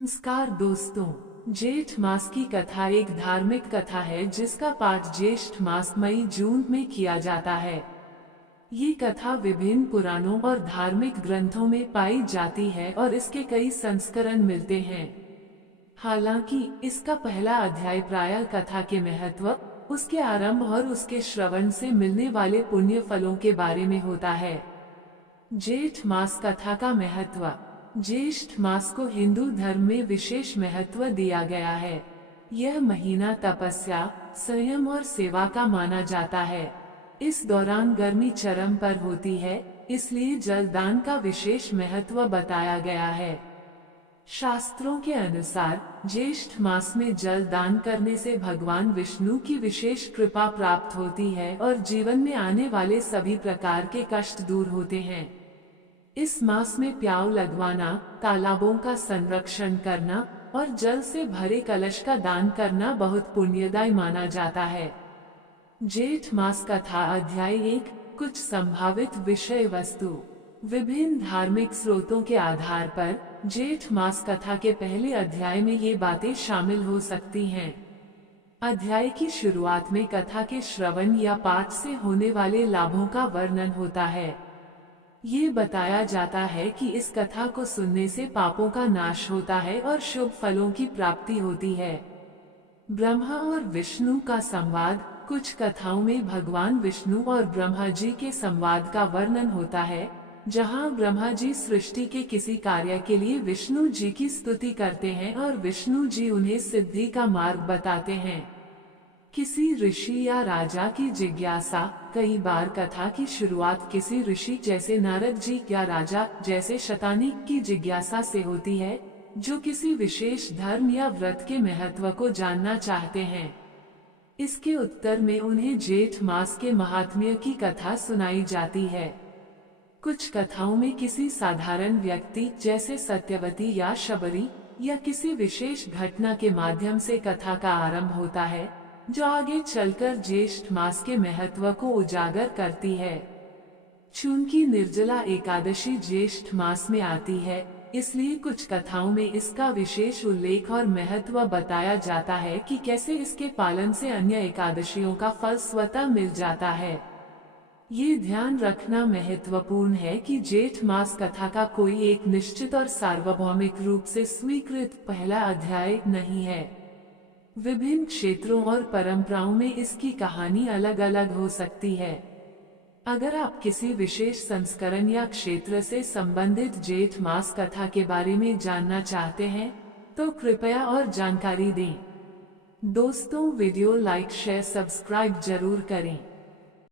नमस्कार दोस्तों, जेठ मास की कथा एक धार्मिक कथा है जिसका पाठ ज्येष्ठ मास मई जून में किया जाता है। ये कथा विभिन्न पुराणों और धार्मिक ग्रंथों में पाई जाती है और इसके कई संस्करण मिलते हैं। हालांकि इसका पहला अध्याय प्रायः कथा के महत्व, उसके आरंभ और उसके श्रवण से मिलने वाले पुण्य फलों के बारे में होता है। जेठ मास कथा का महत्व। ज्येष्ठ मास को हिंदू धर्म में विशेष महत्व दिया गया है। यह महीना तपस्या, संयम और सेवा का माना जाता है। इस दौरान गर्मी चरम पर होती है, इसलिए जलदान का विशेष महत्व बताया गया है। शास्त्रों के अनुसार ज्येष्ठ मास में जल दान करने से भगवान विष्णु की विशेष कृपा प्राप्त होती है और जीवन में आने वाले सभी प्रकार के कष्ट दूर होते हैं। इस मास में प्याऊ लगवाना, तालाबों का संरक्षण करना और जल से भरे कलश का दान करना बहुत पुण्यदायी माना जाता है। जेठ मास कथा अध्याय 1। कुछ संभावित विषय वस्तु। विभिन्न धार्मिक स्रोतों के आधार पर जेठ मास कथा के पहले अध्याय में ये बातें शामिल हो सकती हैं। अध्याय की शुरुआत में कथा के श्रवण या पाठ से होने वाले लाभों का वर्णन होता है। ये बताया जाता है कि इस कथा को सुनने से पापों का नाश होता है और शुभ फलों की प्राप्ति होती है। ब्रह्मा और विष्णु का संवाद। कुछ कथाओं में भगवान विष्णु और ब्रह्मा जी के संवाद का वर्णन होता है, जहां ब्रह्मा जी सृष्टि के किसी कार्य के लिए विष्णु जी की स्तुति करते हैं और विष्णु जी उन्हें सिद्धि का मार्ग बताते हैं। किसी ऋषि या राजा की जिज्ञासा। कई बार कथा की शुरुआत किसी ऋषि जैसे नारद जी या राजा जैसे शतानीक की जिज्ञासा से होती है, जो किसी विशेष धर्म या व्रत के महत्व को जानना चाहते हैं। इसके उत्तर में उन्हें जेठ मास के महात्म्य की कथा सुनाई जाती है। कुछ कथाओं में किसी साधारण व्यक्ति जैसे सत्यवती या शबरी या किसी विशेष घटना के माध्यम से कथा का आरंभ होता है, जो आगे चलकर ज्येष्ठ मास के महत्व को उजागर करती है। चूंकि निर्जला एकादशी ज्येष्ठ मास में आती है, इसलिए कुछ कथाओं में इसका विशेष उल्लेख और महत्व बताया जाता है कि कैसे इसके पालन से अन्य एकादशियों का फल स्वतः मिल जाता है। ये ध्यान रखना महत्वपूर्ण है कि जेठ मास कथा का कोई एक निश्चित और सार्वभौमिक रूप से स्वीकृत पहला अध्याय नहीं है। विभिन्न क्षेत्रों और परंपराओं में इसकी कहानी अलग अलग हो सकती है। अगर आप किसी विशेष संस्करण या क्षेत्र से संबंधित जेठ मास कथा के बारे में जानना चाहते हैं, तो कृपया और जानकारी दें। दोस्तों, वीडियो लाइक, शेयर, सब्सक्राइब जरूर करें।